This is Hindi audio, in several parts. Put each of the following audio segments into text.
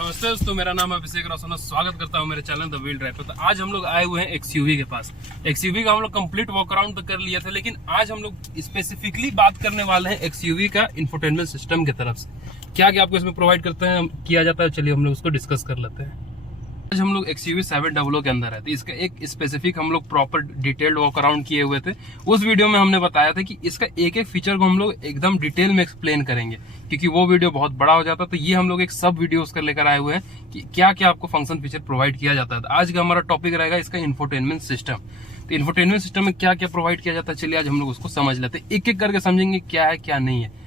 नमस्ते दोस्तों, मेरा नाम है अभिषेक रोशन। स्वागत करता हूं मेरे चैनल द व्हील ड्राइव पे। तो आज हम लोग आए हुए हैं एक्सयूवी के पास। एक्सयूवी का हम लोग कंप्लीट वॉक अराउंड तो कर लिया था, लेकिन आज हम लोग स्पेसिफिकली बात करने वाले हैं एक्सयूवी का इंफोटेनमेंट सिस्टम की तरफ से। क्या क्या आपको इसमें प्रोवाइड करते हैं, किया जाता है, चलिए हम लोग उसको डिस्कस कर लेते हैं। आज हम लोग एक्सयूवी 700 के अंदर है, तो इसका एक स्पेसिफिक हम लोग प्रॉपर डिटेल्ड वॉक अराउंड किए हुए थे। उस वीडियो में हमने बताया था कि इसका एक एक फीचर को हम लोग एकदम डिटेल में एक्सप्लेन करेंगे, क्योंकि वो वीडियो बहुत बड़ा हो जाता है। तो ये हम लोग एक सब वीडियो उसका लेकर आए हुए हैं कि क्या क्या आपको फंक्शन फीचर प्रोवाइड किया जाता है। तो आज का हमारा टॉपिक रहेगा इसका इंफोटेनमेंट सिस्टम। तो इंफोटेनमेंट सिस्टम में क्या क्या प्रोवाइड किया जाता है, चलिए आज हम लोग उसको समझ लेते हैं, एक एक करके समझेंगे क्या है क्या नहीं है।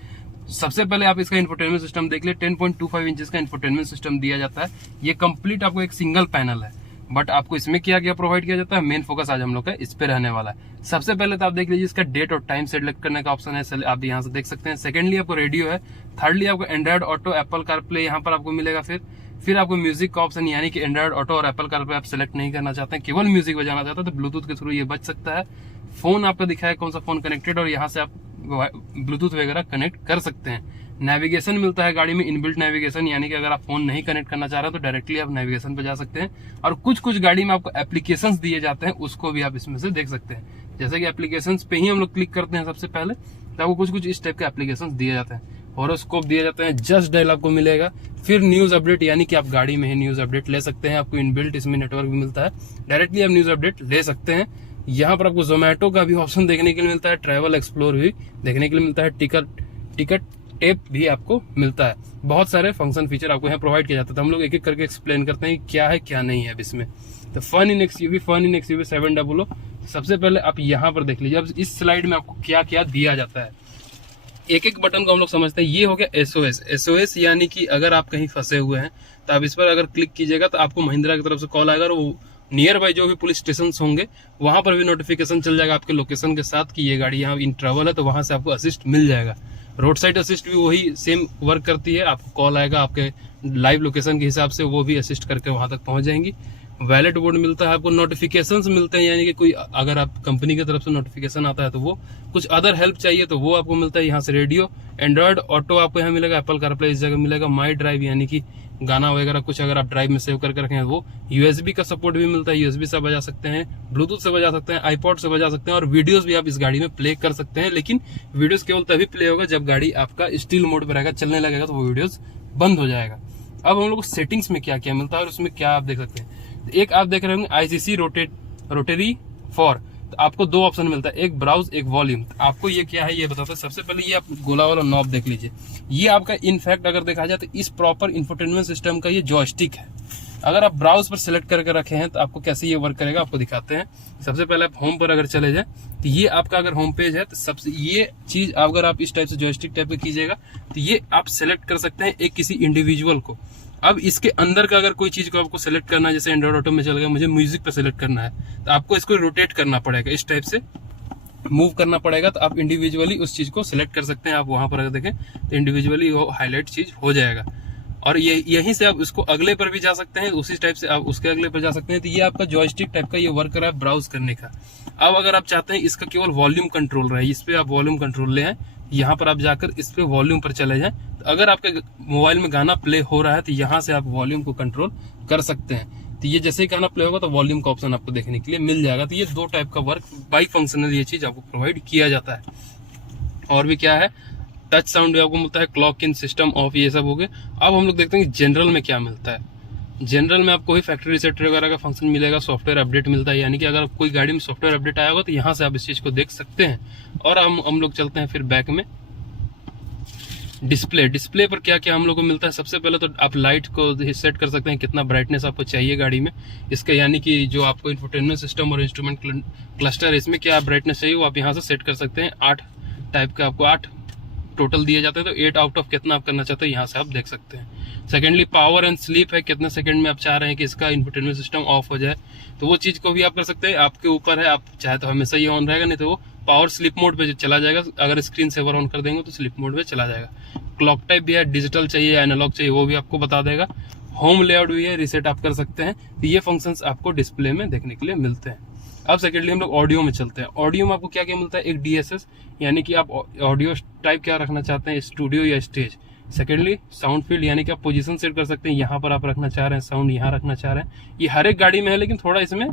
सबसे पहले आप इसका इंफोटेनमेंट सिस्टम देख ले। 10.25 इंचेस का इंफोटेनमेंट सिस्टम दिया जाता है। ये कंप्लीट आपको एक सिंगल पैनल है, बट आपको इसमें क्या क्या प्रोवाइड किया जाता है, मेन फोकस आज हम लोग का इस पे रहने वाला है। सबसे पहले तो आप देख लीजिए इसका डेट और टाइम सेलेक्ट करने का ऑप्शन है, आप यहाँ से देख सकते हैं। सेकेंडली आपको रेडियो है। थर्डली आपको एंड्रॉइड ऑटो, एप्पल कारप्ले यहाँ पर आपको मिलेगा। फिर आपको म्यूजिक का ऑप्शन, यानी कि एंड्रॉइड ऑटो और एप्पल कारप्ले आप सेलेक्ट नहीं करना चाहते हैं, केवल म्यूजिक बजाना चाहते हैं, तो ब्लूटूथ के थ्रू ये बच सकता है। फोन आपका दिखाया कौन सा फोन कनेक्टेड, और यहाँ से आप ब्लूटूथ वगैरह कनेक्ट कर सकते हैं। नेविगेशन मिलता है गाड़ी में, इनबिल्ट नेविगेशन, यानी कि अगर आप फोन नहीं कनेक्ट करना चाह रहे तो डायरेक्टली आप नेविगेशन पे जा सकते हैं। और कुछ गाड़ी में आपको एप्लीकेशंस दिए जाते हैं, उसको भी आप इसमें से देख सकते हैं। जैसे कि एप्लीकेशंस पे ही हम लोग क्लिक करते हैं सबसे पहले, तो आपको कुछ इस टाइप के एप्लीकेशंस दिए जाते हैं। हॉरोस्कोप दिए जाते हैं, जस्ट डायल आपको मिलेगा। फिर न्यूज अपडेट, यानी कि आप गाड़ी में ही न्यूज अपडेट ले सकते हैं। आपको इनबिल्ट इसमें नेटवर्क भी मिलता है, डायरेक्टली आप न्यूज अपडेट ले सकते हैं। यहाँ पर आपको जोमेटो का भी ऑप्शन देखने के लिए मिलता है, ट्रैवल एक्सप्लोर भी देखने के लिए मिलता है, टिकट टेप भी आपको मिलता है। बहुत सारे फंक्शन फीचर आपको यहाँ प्रोवाइड किया जाता है। तो हम लोग एक एक करके एक्सप्लेन करते हैं क्या है क्या नहीं है अब इसमें। तो फन इन एक्सयूवी 700, सबसे पहले आप यहाँ पर देख लीजिए। अब इस स्लाइड में आपको क्या क्या दिया जाता है, एक एक बटन को हम लोग समझते हैं। ये हो गया एसओएस, यानी कि अगर आप कहीं फंसे हुए हैं तो आप इस पर अगर क्लिक कीजिएगा तो आपको महिंद्रा की तरफ से कॉल आएगा, और वो नियर बाई जो भी पुलिस स्टेशन होंगे वहां पर भी नोटिफिकेशन चल जाएगा आपके लोकेशन के साथ कि ये गाड़ी यहाँ इन ट्रैवल है, तो वहां से आपको असिस्ट मिल जाएगा। रोड साइड असिस्ट भी वही सेम वर्क करती है, आपको कॉल आएगा आपके लाइव लोकेशन के हिसाब से, वो भी असिस्ट करके वहां तक पहुंच जाएंगी। वैलेट बोर्ड मिलता है आपको, नोटिफिकेशंस मिलते हैं, यानी कि कोई अगर आप कंपनी की तरफ से नोटिफिकेशन आता है तो वो, कुछ अदर हेल्प चाहिए तो वो आपको मिलता है यहाँ से। रेडियो, एंड्रॉइड ऑटो आपको यहाँ मिलेगा, एप्पल कारप्ले इस जगह मिलेगा। माई ड्राइव, यानी कि गाना वगैरह कुछ अगर आप ड्राइव में सेव करके रखें वो। यूएसबी का सपोर्ट भी मिलता है, यूएसबी से बजा सकते हैं, ब्लूटूथ से बजा सकते हैं, आईपॉड से बजा सकते हैं, और वीडियोस भी आप इस गाड़ी में प्ले कर सकते हैं। लेकिन वीडियोस केवल तभी प्ले होगा जब गाड़ी आपका स्टील मोड पर रहेगा, चलने लगेगा तो वो वीडियोस बंद हो जाएगा। अब हम लोग सेटिंग्स में क्या क्या मिलता है और उसमें क्या आप देख सकते हैं। एक आप देख रहे होंगे आईसीसी रोटरी 4, तो आपको दो ऑप्शन मिलता है, एक ब्राउज एक वॉल्यूम। आपको ये क्या है ये बताता है। सबसे पहले ये आप गोला वाला नॉब देख लीजिए, ये आपका इनफैक्ट अगर देखा जाए तो इस प्रॉपर इंफोटेनमेंट सिस्टम का ये जॉयस्टिक है। अगर आप ब्राउज पर सिलेक्ट करके रखे हैं तो आपको कैसे ये वर्क करेगा आपको दिखाते हैं। सबसे पहले आप होम पर अगर चले जाए तो ये आपका अगर होम पेज है, तो सबसे ये चीज अगर आप इस टाइप से जॉयस्टिक टाइप का कीजिएगा तो ये आप सिलेक्ट कर सकते हैं एक किसी इंडिविजुअल को। अब इसके अंदर का अगर कोई चीज को आपको सेलेक्ट करना है, जैसे एंड्रॉइड ऑटो में चल गया, मुझे म्यूजिक पे सेलेक्ट करना है, तो आपको इसको रोटेट करना पड़ेगा, इस टाइप से मूव करना पड़ेगा, तो आप इंडिविजुअली उस चीज को सिलेक्ट कर सकते हैं। आप वहां पर अगर देखें तो इंडिविजुअली वो हाईलाइट चीज हो जाएगा, और ये यहीं से आप उसको अगले पर भी जा सकते हैं, उसी टाइप से आप उसके अगले पर जा सकते हैं। तो ये आपका जॉयस्टिक टाइप का ये वर्क है ब्राउज करने का। अब अगर आप चाहते हैं इसका केवल वॉल्यूम कंट्रोल रहे, इस पे आप वॉल्यूम कंट्रोल ले आए, यहाँ पर आप जाकर इस पे वॉल्यूम पर चले जाएं, तो अगर आपके मोबाइल में गाना प्ले हो रहा है तो यहाँ से आप वॉल्यूम को कंट्रोल कर सकते हैं। तो ये जैसे ही गाना प्ले होगा तो वॉल्यूम का ऑप्शन आपको देखने के लिए मिल जाएगा। तो ये दो टाइप का वर्क बाई फंक्शनल ये चीज आपको प्रोवाइड किया जाता है। और भी क्या है, टच साउंड भी आपको मिलता है, क्लॉक इन, सिस्टम ऑफ, ये सब हो गए। अब हम लोग देखते हैं जनरल में क्या मिलता है। जनरल में आपको ही फैक्ट्री रीसेट वगैरह का फंक्शन मिलेगा, सॉफ्टवेयर अपडेट मिलता है, यानी कि अगर कोई गाड़ी में सॉफ्टवेयर अपडेट आया होगा तो यहाँ से आप इस चीज को देख सकते हैं। और हम लोग चलते हैं फिर बैक में। डिस्प्ले पर क्या क्या हम लोग को मिलता है। सबसे पहले तो आप लाइट को सेट कर सकते हैं, कितना ब्राइटनेस आपको चाहिए गाड़ी में इसका, यानी कि जो आपको इंफोटेनमेंट सिस्टम और इंस्ट्रूमेंट क्लस्टर है इसमें क्या ब्राइटनेस चाहिए वो आप यहाँ से सेट कर सकते हैं। 8 टाइप का आपको 8 टोटल दिए जाते हैं, तो 8 आउट ऑफ कितना आप करना चाहते हैं यहाँ से आप देख सकते हैं। सेकेंडली पावर एंड स्लीप है, कितने सेकंड में आप चाह रहे हैं कि इसका इंफोटेनमेंट सिस्टम ऑफ हो जाए, तो वो चीज को भी आप कर सकते हैं, आपके ऊपर है। आप चाहे तो हमेशा ये ऑन रहेगा, नहीं तो वो पावर स्लीप मोड पे चला जाएगा। अगर स्क्रीन सेवर ऑन कर देंगे तो स्लीप मोड पे चला जाएगा। क्लॉक टाइप भी है, डिजिटल चाहिए एनालॉग चाहिए वो भी आपको बता देगा। होम लेआउट भी है, रिसेट आप कर सकते हैं। तो ये फंक्शंस आपको डिस्प्ले में देखने के लिए मिलते हैं। अब सेकेंडली हम लोग ऑडियो में चलते हैं। ऑडियो में आपको क्या क्या मिलता है, एक DSS, यानी कि आप ऑडियो टाइप क्या रखना चाहते हैं, स्टूडियो या स्टेज। सेकेंडली साउंड फील्ड, यानी कि आप पोजीशन सेट कर सकते हैं, यहाँ पर आप रखना चाह रहे हैं साउंड, यहाँ रखना चाह रहे हैं। ये हर एक गाड़ी में है, लेकिन थोड़ा इसमें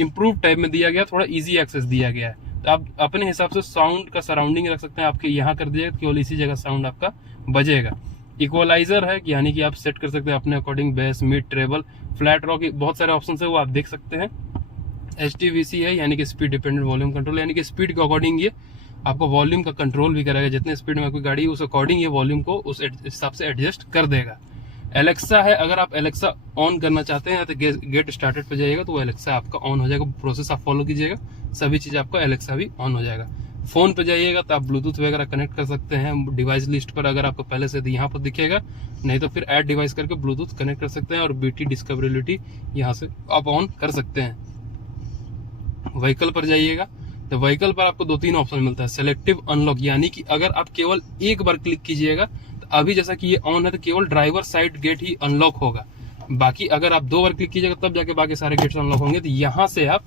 इम्प्रूव टाइप में दिया गया, थोड़ा इजी एक्सेस दिया गया है। तो आप अपने हिसाब से साउंड का सराउंडिंग रख सकते हैं, आपके यहाँ कर दीजिएगा, केवल इसी जगह साउंड आपका बजेगा। इक्वलाइजर है, यानी कि आप सेट कर सकते हैं अपने according, bass, mid, treble, flat, rock, बहुत सारे ऑप्शन है वो आप देख सकते हैं। HTVC है, यानी कि स्पीड डिपेंडेंट वॉल्यूम कंट्रोल, यानी कि स्पीड के अकॉर्डिंग ये आपको वॉल्यूम का कंट्रोल भी करेगा। जितने स्पीड में आपकी गाड़ी है उस अकॉर्डिंग ये वॉल्यूम को उस हिसाब से एडजस्ट कर देगा। एलेक्सा है, अगर आप एलेक्सा ऑन करना चाहते हैं तो गेट स्टार्टेड पे जाइएगा तो वो एलेक्सा आपका ऑन हो जाएगा। प्रोसेस आप फॉलो कीजिएगा, सभी चीज आपका एलेक्सा भी ऑन हो जाएगा। फोन पे जाइएगा तो आप ब्लूटूथ वगैरह कनेक्ट कर सकते हैं। डिवाइस लिस्ट पर अगर आपको पहले से यहाँ पर दिखेगा, नहीं तो फिर ऐड डिवाइस करके ब्लूटूथ कनेक्ट कर सकते हैं, और BT डिस्कवरेबिलिटी यहाँ से आप ऑन कर सकते हैं। व्हीकल पर जाइएगा तो व्हीकल पर आपको 2-3 ऑप्शन मिलता है। सेलेक्टिव अनलॉक, यानी कि अगर आप केवल एक बार क्लिक कीजिएगा तो अभी जैसा कि ये ऑन है तो केवल ड्राइवर साइड गेट ही अनलॉक होगा। बाकी अगर आप 2 बार क्लिक कीजिएगा तब जाके बाकी सारे गेट्स अनलॉक होंगे। तो यहाँ से आप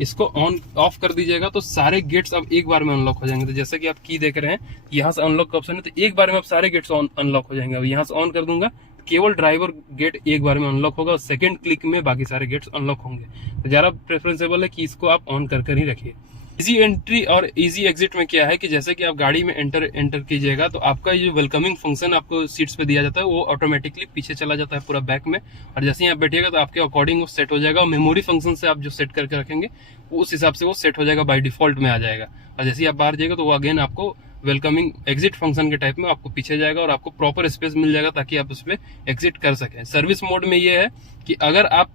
इसको ऑन ऑफ कर दीजिएगा तो सारे गेट्स अब एक बार में अनलॉक हो जाएंगे। तो जैसे कि आप की देख रहे हैं, यहाँ से अनलॉक का ऑप्शन है, तो एक बार में आप सारे गेट्स अनलॉक हो जाएंगे। अब यहाँ से ऑन कर दूंगा, केवल ड्राइवर गेट एक बार में अनलॉक होगा, और सेकंड क्लिक में बाकी सारे गेट्स अनलॉक होंगे। तो ज्यादा प्रेफरेंसेबल है कि इसको आप ऑन कर ही रखिए। इजी एंट्री और इजी एग्जिट में क्या है कि जैसे कि आप गाड़ी में एंटर कीजिएगा तो आपका ये जो वेलकमिंग फंक्शन आपको सीट्स पे दिया जाता है वो ऑटोमेटिकली पीछे चला जाता है पूरा बैक में, और जैसे ही आप बैठिएगा तो आपके अकॉर्डिंग वो सेट हो जाएगा। और मेमोरी फंक्शन से आप जो सेट करके रखेंगे उस हिसाब से वो सेट हो जाएगा, बाय डिफॉल्ट में आ जाएगा। और जैसे ही आप बाहर जाएगा तो वो अगेन आपको वेलकमिंग एग्जिट फंक्शन के टाइप में आपको पीछे जाएगा, और आपको प्रॉपर स्पेस मिल जाएगा ताकि आप उस पर एग्जिट कर सकें। सर्विस मोड में ये है कि अगर आप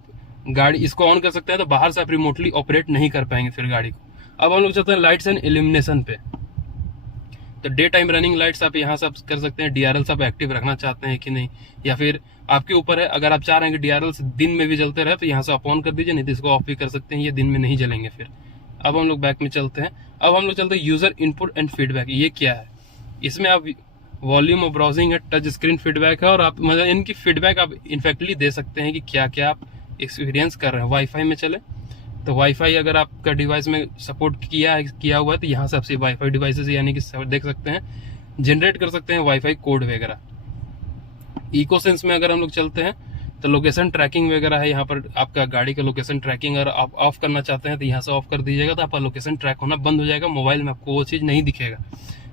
गाड़ी इसको ऑन कर सकते हैं तो बाहर से आप रिमोटली ऑपरेट नहीं कर पाएंगे फिर गाड़ी को। अब हम लोग चलते हैं लाइट्स एंड इल्यूमिनेशन पे। तो डे टाइम रनिंग लाइट्स आप यहाँ से आप कर सकते हैं। DRLs आप एक्टिव रखना चाहते हैं कि नहीं, या फिर आपके ऊपर है। अगर आप चाह रहे हैं कि DRLs दिन में भी जलते रहे तो यहाँ से आप ऑन कर दीजिए, नहीं तो इसको ऑफ भी कर सकते हैं, ये दिन में नहीं जलेंगे फिर। अब हम लोग बैक में चलते हैं। अब हम लोग चलते हैं यूजर इनपुट एंड फीडबैक। ये क्या है? इसमें आप वॉल्यूम ऑफ ब्राउजिंग है, टच स्क्रीन फीडबैक है, और आप मतलब इनकी फीडबैक आप इनफैक्टली दे सकते हैं कि क्या क्या आप एक्सपीरियंस कर रहे हैं। वाईफाई में चले तो वाईफाई अगर आपका डिवाइस में सपोर्ट किया हुआ है तो यहाँ से आप वाईफाई डिवाइसेस यानी कि देख सकते हैं, जनरेट कर सकते हैं वाईफाई कोड वगैरह। इकोसेंस में अगर हम लोग चलते हैं तो लोकेशन ट्रैकिंग वगैरह है। यहाँ पर आपका गाड़ी का लोकेशन ट्रैकिंग अगर आप ऑफ करना चाहते हैं तो यहाँ से ऑफ कर दीजिएगा तो आपका लोकेशन ट्रैक होना बंद हो जाएगा, मोबाइल में आपको वो चीज़ नहीं दिखेगा।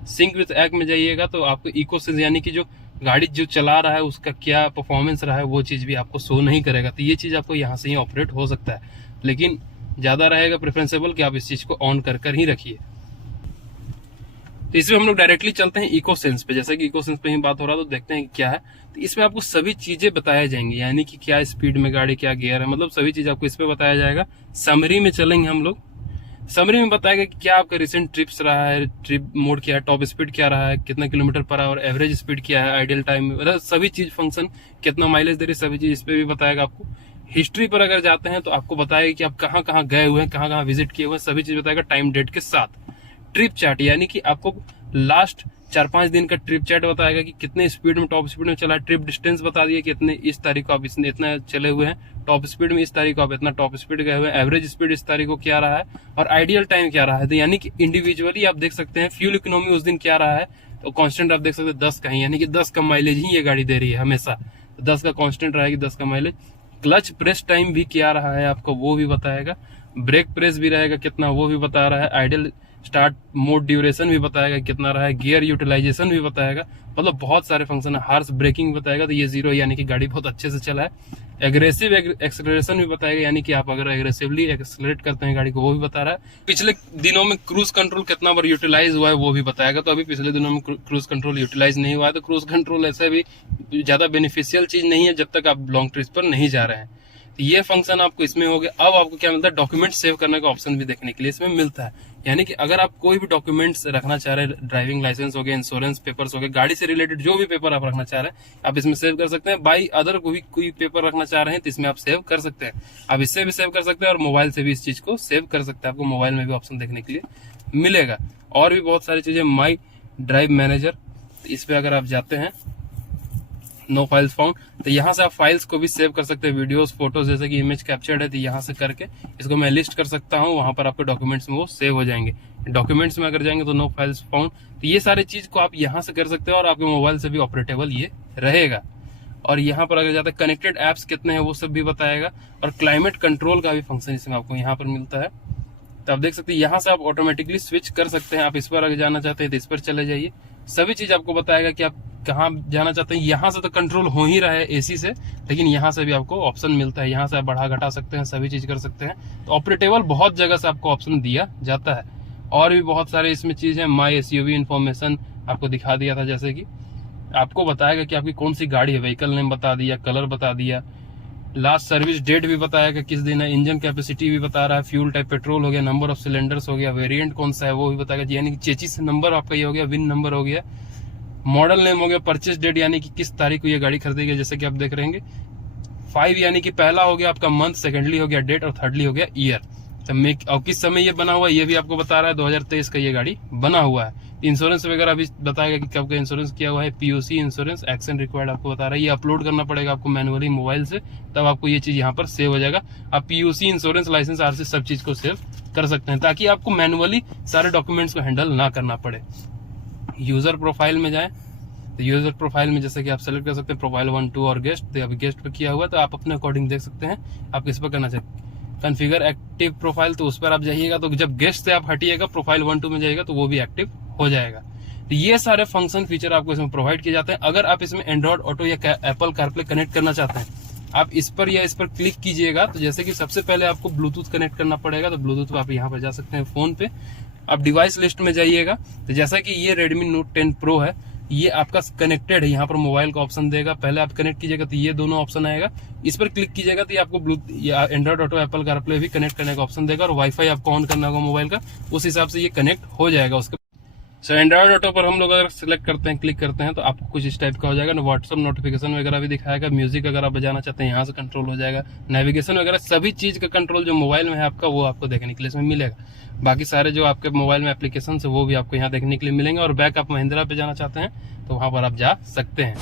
सिंक विथ ऐप में जाइएगा तो आपको इकोसेंस यानी कि जो गाड़ी जो चला रहा है उसका क्या परफॉर्मेंस रहा है वो चीज़ भी आपको शो नहीं करेगा। तो ये चीज़ आपको यहाँ से ही ऑपरेट हो सकता है, लेकिन ज़्यादा रहेगा प्रेफरेंसेबल कि आप इस चीज़ को ऑन कर ही रखिए। तो इसमें हम लोग डायरेक्टली चलते हैं इकोसेंस पे। जैसे कि इकोसेंस पे ही बात हो रहा है तो देखते हैं कि क्या है। तो इसमें आपको सभी चीजें बताया जाएंगी, यानी कि क्या स्पीड में गाड़ी, क्या गियर है, मतलब सभी चीज आपको इस पे बताया जाएगा। समरी में चलेंगे हम लोग। समरी में बताएगा कि क्या आपका रिसेंट ट्रिप्स रहा है, ट्रिप मोड क्या है, टॉप स्पीड क्या रहा है, कितना kilometre per hour, average speed क्या है, आइडियल टाइम, मतलब सभी चीज फंक्शन, कितना माइलेज दे रही, सभी चीज इस पे भी बताएगा आपको। हिस्ट्री पर अगर जाते हैं तो आपको बताएगा कि आप कहाँ कहाँ गए हुए हैं, कहाँ कहाँ विजिट किए हुए हैं, सभी चीज बताएगा टाइम डेट के साथ। ट्रिप चार्ट यानी कि आपको लास्ट 4-5 दिन का ट्रिप चार्ट बताएगा कि कितने स्पीड में, टॉप स्पीड में चला है। ट्रिप डिस्टेंस बता दिए कि इतने इस तारीख को आप इतना चले हुए हैं, टॉप स्पीड में इस तारीख को आप इतना टॉप स्पीड गए हुए हैं, एवरेज स्पीड इस तारीख को क्या रहा है, और आइडियल टाइम क्या रहा है। तो यानी कि इंडिविजुअली आप देख सकते हैं फ्यूल इकोनॉमी उस दिन क्या रहा है। तो कांस्टेंट आप देख सकते हैं 10 का ही, यानी कि 10 का माइलेज ही ये गाड़ी दे रही है हमेशा। 10 का कांस्टेंट रहेगी, 10 का माइलेज। क्लच प्रेस टाइम भी क्या रहा है आपको वो भी बताएगा। ब्रेक प्रेस भी रहेगा कितना वो भी बता रहा है। आइडियल स्टार्ट मोड ड्यूरेशन भी बताएगा कितना रहा है। गियर यूटिलाइजेशन भी बताएगा, मतलब बहुत सारे फंक्शन है। हार्स ब्रेकिंग बताएगा तो ये 0 यानी कि गाड़ी बहुत अच्छे से चला है। एग्रेसिव एक्सेलरेशन भी बताएगा, यानी कि आप अगर एग्रेसिवली एक्सेलरेट करते हैं गाड़ी को वो भी बता रहा है। पिछले दिनों में क्रूज कंट्रोल कितना बार यूटिलाइज हुआ है वो भी बताएगा। तो अभी पिछले दिनों में क्रूज कंट्रोल यूटिलाइज नहीं हुआ है, तो क्रूज कंट्रोल ऐसा भी ज्यादा बेनिफिशियल चीज नहीं है जब तक आप लॉन्ग ट्रिप पर नहीं जा रहे हैं। तो ये फंक्शन आपको इसमें हो गया। अब आपको क्या मिलता है, डॉक्यूमेंट सेव करने का ऑप्शन भी देखने के लिए इसमें मिलता है। यानी कि अगर आप कोई भी डॉक्यूमेंट्स रखना चाह रहे हैं, ड्राइविंग लाइसेंस हो गया, इंश्योरेंस पेपर्स हो गए, गाड़ी से रिलेटेड जो भी पेपर आप रखना चाह रहे हैं आप इसमें सेव कर सकते हैं। बाई अदर कोई पेपर रखना चाह रहे हैं तो इसमें आप सेव कर सकते हैं। आप इससे भी सेव कर सकते हैं और मोबाइल से भी इस चीज को सेव कर सकते हैं। आपको मोबाइल में भी ऑप्शन देखने के लिए मिलेगा। और भी बहुत सारी चीजें, माई ड्राइव मैनेजर, इस पे अगर आप जाते हैं, नो फाइल्स फाउंड, तो यहाँ से आप फाइल्स को भी सेव कर सकते हैं। वीडियोस, फोटोज, जैसे कि इमेज कैप्चर्ड है तो यहाँ से करके इसको मैं लिस्ट कर सकता हूँ, वहां पर आपके डॉक्यूमेंट्स में वो सेव हो जाएंगे। डॉक्यूमेंट्स में अगर जाएंगे तो नो फाइल्स फाउंड। तो ये सारी चीज को आप यहाँ से कर सकते हो और आपके मोबाइल से भी ऑपरेटेबल ये रहेगा। और यहाँ पर अगर जाते हैं कनेक्टेड एप्स कितने हैं वो सब भी बताएगा, और क्लाइमेट कंट्रोल का भी फंक्शन इसमें आपको यहाँ पर मिलता है। तो आप देख सकते हैं यहाँ से आप ऑटोमेटिकली स्विच कर सकते हैं। आप इस पर अगर जाना चाहते हैं तो इस पर चले जाइए, सभी चीज आपको बताएगा कि आप कहाँ जाना चाहते हैं। यहाँ से तो कंट्रोल हो ही रहा है एसी से, लेकिन यहाँ से भी आपको ऑप्शन मिलता है, यहाँ से आप बढ़ा घटा सकते हैं, सभी चीज कर सकते हैं। तो ऑपरेटेबल बहुत जगह से आपको ऑप्शन दिया जाता है। और भी बहुत सारे इसमें चीज है। माई एसयूवी इन्फॉर्मेशन आपको दिखा दिया था, जैसे कि आपको बताएगा कि आपकी कौन सी गाड़ी है, व्हीकल नेम बता दिया, कलर बता दिया, लास्ट सर्विस डेट भी बताएगा किस दिन है, इंजन कैपेसिटी भी बता रहा है, फ्यूल टाइप पेट्रोल हो गया, नंबर ऑफ सिलेंडर्स हो गया, वेरिएंट कौन सा है वो भी बताएगा, यानी कि चेचिस नंबर आपका ये हो गया, विन नंबर हो गया, मॉडल नेम हो गया, परचेस डेट यानी कि किस तारीख को ये गाड़ी खरीदी गई, जैसे कि आप देख रहे हैं 5 यानी कि पहला हो गया आपका मंथ, सेकेंडली हो गया डेट, और थर्डली हो गया ईयर। तो और किस समय ये बना हुआ है ये भी आपको बता रहा है। 2023 का ये गाड़ी बना हुआ है। इंश्योरेंस वगैरह भी बताएगा कि कब का इंश्योरेंस किया हुआ है, पीओसी इंश्योरेंस एक्शन रिक्वायर्ड आपको बता रहा है। ये अपलोड करना पड़ेगा आपको मैनुअली मोबाइल से, तब आपको ये चीज यहाँ पर सेव हो जाएगा। आप पीओसी इंश्योरेंस लाइसेंस आरसी सब चीज को सेव कर सकते हैं, ताकि आपको मैनुअली सारे डॉक्यूमेंट्स को हैंडल ना करना पड़े। यूजर प्रोफाइल में जाए तो यूजर प्रोफाइल में जैसे कि आप सेलेक्ट कर सकते हैं प्रोफाइल 1, 2 और गेस्ट। तो अभी गेस्ट पे किया हुआ है तो आप अपने अकॉर्डिंग देख सकते हैं आप किस पर करना चाहिए। कॉन्फ़िगर एक्टिव प्रोफाइल, तो उस पर आप जाइएगा, तो जब गेस्ट से आप हटिएगा प्रोफाइल 1, 2 में जाइएगा तो वो भी एक्टिव हो जाएगा। तो ये सारे फंक्शन फीचर आपको इसमें प्रोवाइड किए जाते हैं। अगर आप इसमें एंड्रॉइड ऑटो या एप्पल कारप्ले कनेक्ट करना चाहते हैं, आप इस पर या इस पर क्लिक कीजिएगा। तो जैसे कि सबसे पहले आपको ब्लूटूथ कनेक्ट करना पड़ेगा, तो ब्लूटूथ आप यहाँ पर जा सकते हैं फोन पे। आप डिवाइस लिस्ट में जाइएगा, तो जैसा कि ये रेडमी नोट 10 प्रो है, ये आपका कनेक्टेड है, यहाँ पर मोबाइल का ऑप्शन देगा। पहले आप कनेक्ट कीजिएगा तो ये दोनों ऑप्शन आएगा, इस पर क्लिक कीजिएगा तो ये आपको ब्लूटूथ या एंड्रॉइड ऑटो एप्पल कारप्ले भी कनेक्ट करने का ऑप्शन देगा, और वाईफाई आपको ऑन करना होगा मोबाइल का, उस हिसाब से ये कनेक्ट हो जाएगा उसके। सो एंड्रॉइड ऑटो पर हम लोग अगर सिलेक्ट करते हैं, क्लिक करते हैं, तो आपको कुछ इस टाइप का हो जाएगा। व्हाट्सएप नोटिफिकेशन वगैरह भी दिखाएगा, म्यूजिक अगर आप बजाना चाहते हैं यहाँ से कंट्रोल हो जाएगा, नेविगेशन वगैरह सभी चीज का कंट्रोल जो मोबाइल में है आपका वो आपको देखने के लिए इसमें मिलेगा। बाकी सारे जो आपके मोबाइल में एप्लीकेशन है वो भी आपको यहाँ देखने के लिए मिलेंगे। और बैक आप महिंद्रा पे जाना चाहते हैं तो वहां पर आप जा सकते हैं।